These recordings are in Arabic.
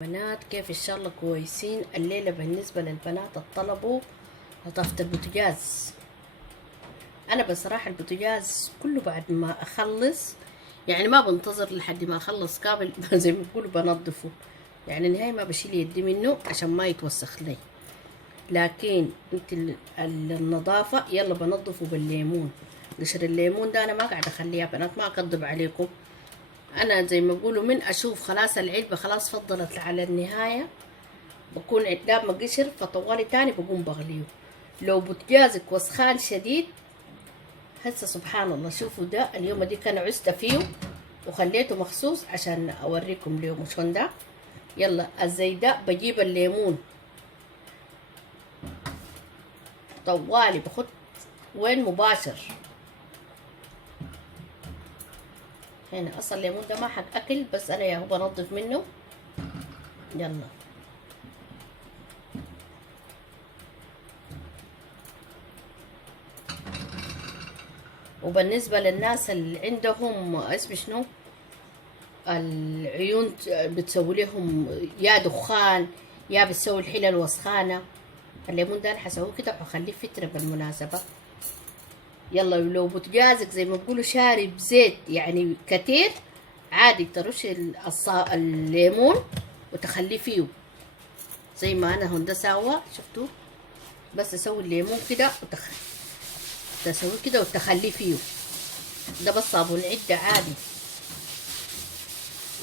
بنات كيف ان شاء الله كويسين. الليله بالنسبه للبنات الطلبوا طفت البوتاجاز. انا بصراحه البوتاجاز كله بعد ما اخلص، يعني ما بنتظر لحد ما اخلص كامل زي ما بيقولوا بنظفه، يعني نهاية ما بشيل يدي منه عشان ما يتوسخ لي. لكن انت النظافه يلا بنظفه بالليمون. قشر الليمون ده انا ما قاعده اخليها بنات، ما اكذب عليكم. انا زي ما بقولوا من اشوف خلاص العلبه خلاص فضلت على النهايه بكون قدام ما قشر، فطوالي تاني بقوم بغليه. لو بوتجازك وسخان شديد هسه سبحان الله، شوفوا ده اليوم دي كان عزت فيه وخليته مخصوص عشان اوريكم اليوم شلون ده. يلا الزي ده بجيب الليمون طوالي بخد وين مباشر. هنا اصلا الليمون ده ما حق اكل، بس انا ياهو بنضف منه. يلا وبالنسبة للناس اللي عندهم اسم شنو العيون بتسوي لهم يا دخان يا بتسوي الحلل وسخانة، الليمون ده حسويه كده وحخليه فترة بالمناسبة. يلا لو بوتجازك زي ما بقولوا شارب زيت يعني كتير، عادي ترش الليمون وتخليه فيه زي ما انا هون ده سوا. شفتوا بس اسوي الليمون كده تسويه كده وتخليه فيه. ده بس صابون عدة عادي،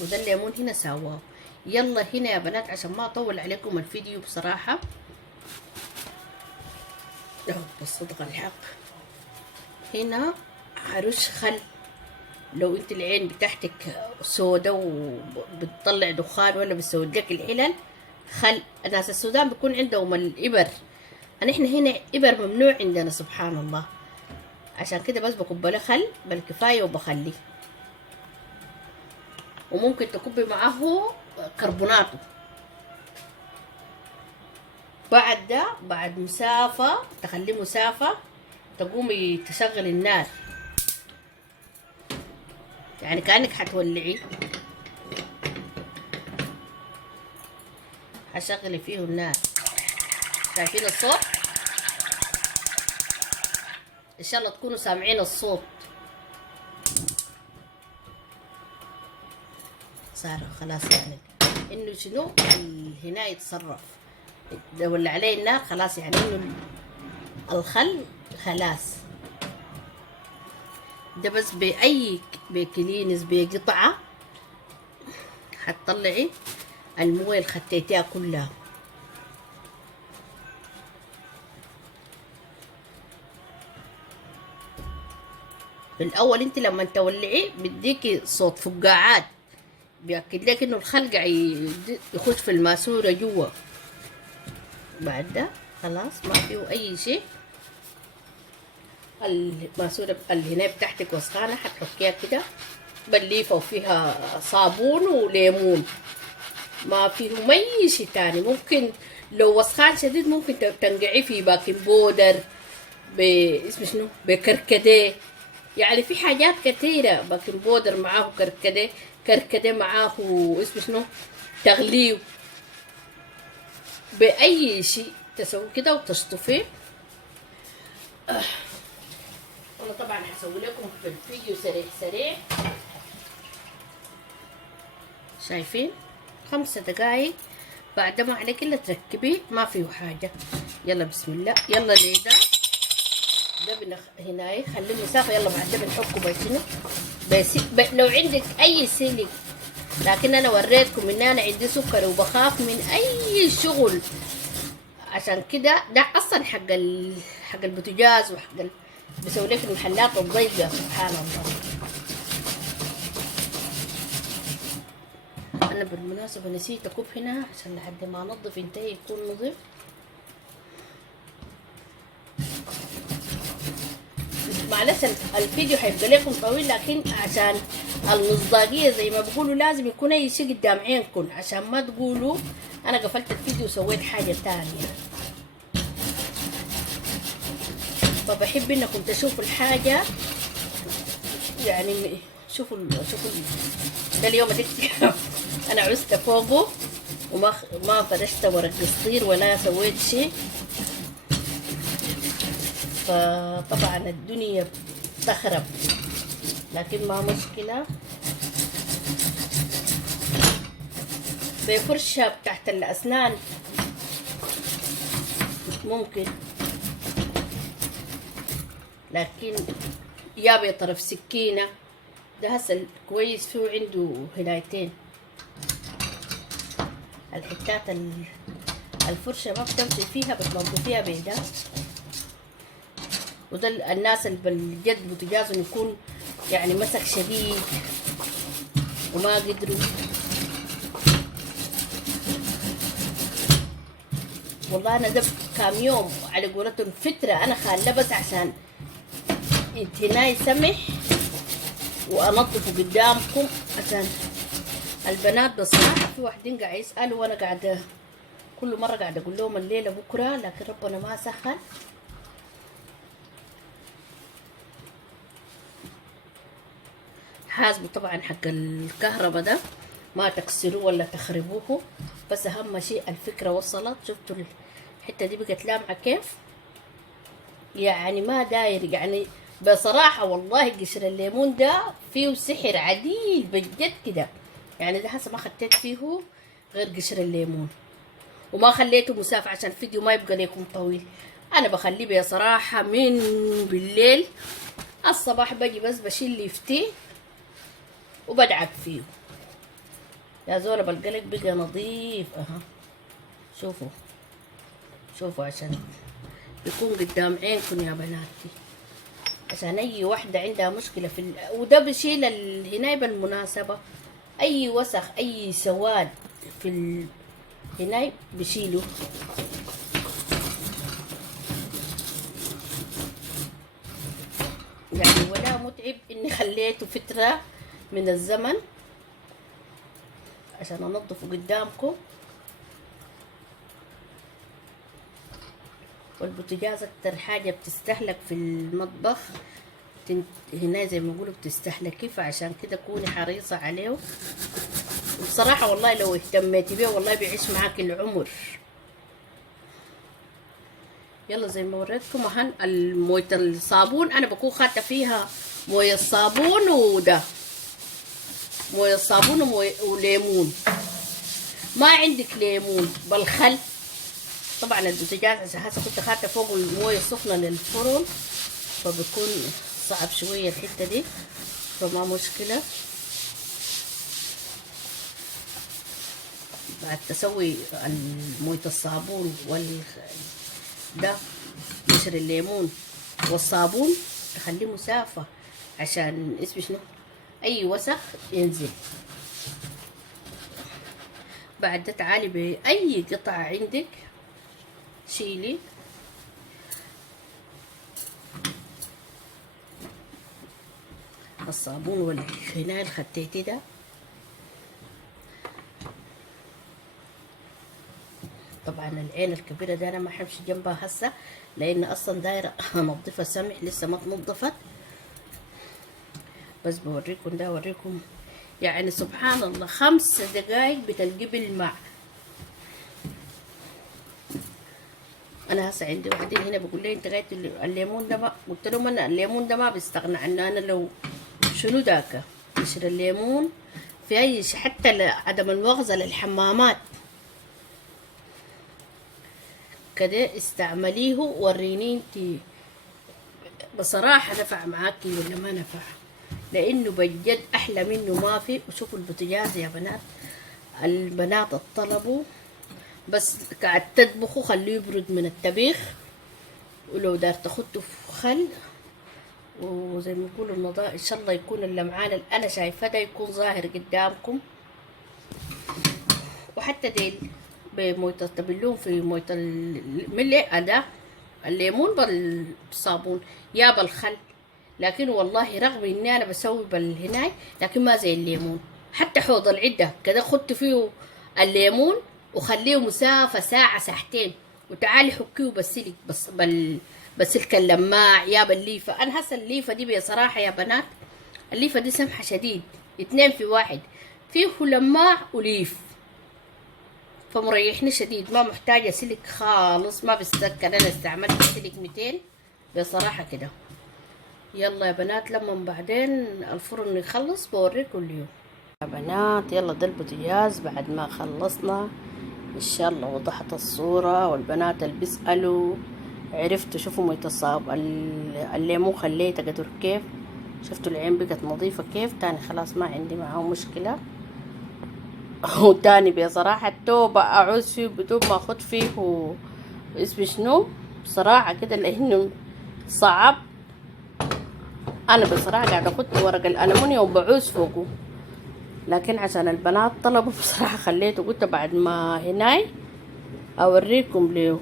وده الليمون هنا سواه. يلا هنا يا بنات عشان ما اطول عليكم الفيديو بصراحة، بس صدق الحق هنا هرش خل. لو انت العين بتاعتك سودة وبتطلع دخان ولا بتسوي لك الحلل، خل. ناس السودان بيكون عندهم الإبر، احنا هنا إبر ممنوع عندنا سبحان الله، عشان كده بس بكب له خل بالكفاية وبخليه. وممكن تكبي معاه كربوناتو. بعد ده بعد مسافة تخليه مسافة تقومي تشغل النار، يعني كأنك حتولعيه. هشغلي فيه النار، شايفين الصوت؟ ان شاء الله تكونوا سامعين الصوت. صار خلاص يعني انه شنو هنا يتصرف ولا عليه النار خلاص، يعني انه الخل خلاص. ده بس بأي بكلينز بقطعة هتطلعي المويه اللي خدتيها كلها. بالاول انت لما تولعيه بديكي صوت فقاعات، بيأكد لك انه الخل قاعد يخش في الماسوره جوا. بعد ده خلاص ما فيه اي شيء. الماسوره اللي هنا بتاعتك وسخانه هتحكيها كده بالليفه وفيها صابون وليمون، ما فيهم اي شيء تاني. ممكن لو وسخان شديد ممكن تنقعيه في باكنج بودر باسم شنو بكركديه، يعني في حاجات كثيرة. باكنج بودر معاه كركديه، كركديه معاه اسم شنو تغليه بأي شيء تسوي كده وتشطفيه. انا طبعا هسوي لكم في الفيديو سريع سريع. شايفين 5 دقايق بعد ما عليك الا تركبيه ما فيه حاجه. يلا بسم الله. يلا ليه ده هنا خليه مسافه. يلا بعد ده بنحكه بشنو لو عندك اي سلك، لكن انا وريتكم ان انا عندي سكر وبخاف من اي شغل، عشان كده ده اصلا حق البوتاجاز وحق بسوي لك المحلات الضيقه سبحان الله. انا بالمناسبه نسيت اكب هنا عشان لحد ما انظف ينتهي يكون نظيف. معلش الفيديو حيبقى لكم طويل، لكن عشان المصداقيه زي ما بقولوا لازم يكون اي شيء قدام عينكم عشان ما تقولوا انا قفلت الفيديو وسويت حاجه تانية. فبحب انكم تشوفوا الحاجه، يعني شوفوا ده اليوم انا عزت فوقه ما فرشت ورق قصدير ولا سويت شيء، فطبعا الدنيا تخرب، لكن ما مشكلة. بفرشة تحت الأسنان ممكن، لكن يا بطرف سكينة. ده هسه كويس فيه عنده هلايتين. الحتات الفرشة ما بتمشي فيها، بتنظفيها بيدها. وده الناس اللي بالجد بوتجازهم يكون يعني مسك شديد وما قدروا. والله انا ده كام يوم على قولتهم فترة انا خالة بس عشان انتناي سمح وانظفه قدامكم، عشان البنات بصراحة في واحدين قاعد يسألوا، وانا قاعدة كل مرة قاعدة اقول لهم الليلة بكرة، لكن ربنا ما سهل. حاسبوا طبعا حق الكهرباء ده ما تكسروه ولا تخربوه، بس اهم شيء الفكرة وصلت. شفتوا الحتة دي بقت لامعة كيف؟ يعني ما داير يعني بصراحة. والله قشر الليمون ده فيه سحر عديل بجد كده. يعني ده هسه ما خديت فيه غير قشر الليمون، وما خليته مسافة عشان الفيديو ما يبقى لكم طويل. انا بخليه بصراحة من بالليل، الصباح بجي بس بشيل ليفتي وبدعك فيه. يا زوره بالقلق بقى نظيف. اها شوفوا شوفوا عشان يكون قدام عينكم يا بناتي، عشان اي واحدة عندها مشكلة في وده بشيل الهناي بالمناسبة. اي وسخ اي سواد في الهناي بشيله. يعني ولا متعب اني خليته فترة من الزمن عشان انضفه قدامكم. والبوتاجاز اكتر حاجة بتستهلك في المطبخ هنا زي ما بيقولوا بتستهلكي، فعشان كده كوني حريصة عليه. وبصراحة والله لو اهتميتي بيه والله بيعيش معاك العمر. يلا زي ما وريتكم اهن موية الصابون انا بكون خاطة فيها موية الصابون، وده موية الصابون وليمون. ما عندك ليمون بالخل. طبعا البوتاجاز عشان هسه كنت خاطة فوق الموية السخنة للفرن، فبكون صعب شوية الحتة دي، فما مشكلة. بعد تسوي موية الصابون ده قشر الليمون والصابون تخليه مسافة عشان اسمه شنو اي وسخ ينزل. بعد ده تعالي بأي قطعة عندك شيلي الصابون والهناء اللي خديتي ده. طبعا العين الكبيرة ده انا ما احبش جنبها هسه، لان اصلا دايرة انضفها سمح لسه ما تنضفت، بس بوريكم ده اوريكم. يعني سبحان الله 5 دقايق بتلقي بالماء. انا هسه عندي واحدين هنا بقول لي انت قاعد الليمون ده ما، قلت لهم انا الليمون ده ما بيستغنى عنه. انا لو شنو ذاك قشر الليمون في اي شيء، حتى عدم المؤاخذة للحمامات كده استعمليه وريني انتي بصراحة نفع معاكي ولا ما نفع، لانه بجد احلى منه ما في. وشوفوا البوتاجاز يا بنات، البنات الطلبوا بس قاعد تطبخوا خليه يبرد من الطبيخ، ولو دار تخطوا في خل وزي ما يقولوا النضاء ان شاء الله يكون اللمعان اللي انا شايفاه ده يكون ظاهر قدامكم. وحتى ديل بمويه التبلون في مويه الملح ده الليمون بالصابون يا بالخل، لكن والله رغم اني انا بسوي بالهناي لكن ما زي الليمون. حتى حوض العده كده خدت فيه الليمون وخليه مسافه ساعه ساعتين، وتعالي حكيه بسلك بس بسلك اللماع يا بالليفه. انا هسه الليفه دي بصراحه يا بنات الليفه دي سمحه شديد، 2 في 1، فيه لماع وليف، فمريحني شديد، ما محتاجة سلك خالص، ما بستكر. انا استعملت سلك 200 بصراحة كده. يلا يا بنات لما بعدين الفرن يخلص بوريكم اليوم يا بنات. يلا ده البوتاجاز بعد ما خلصنا ان شاء الله. وضحت الصورة والبنات اللي بيسألوا عرفتوا. شوفوا مية الصاب الليمون خليته قدر كيف. شفتوا العين بقت نظيفة كيف. تاني خلاص ما عندي معاه مشكلة. وتاني بصراحة التوبة اعوز فيه بدون ما اخد فيه اسمه شنو بصراحة كده لانه صعب. انا بصراحة قاعدة اخد ورق الالمونيوم وبعوز فوقه، لكن عشان البنات طلبوا بصراحة خليته. قلت بعد ما هناي اوريكم ليه.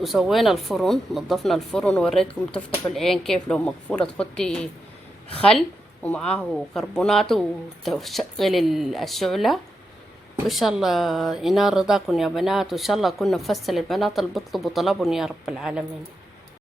وسوينا الفرن، نظفنا الفرن ووريتكم تفتحوا العين كيف لو مقفولة. تحطي خل ومعاه كربونات وتشغل الشعلة. وان شاء الله ينال رضاكم يا بنات. وان شاء الله كنا نفصل البنات اللي بيطلبوا طلبهم يا رب العالمين.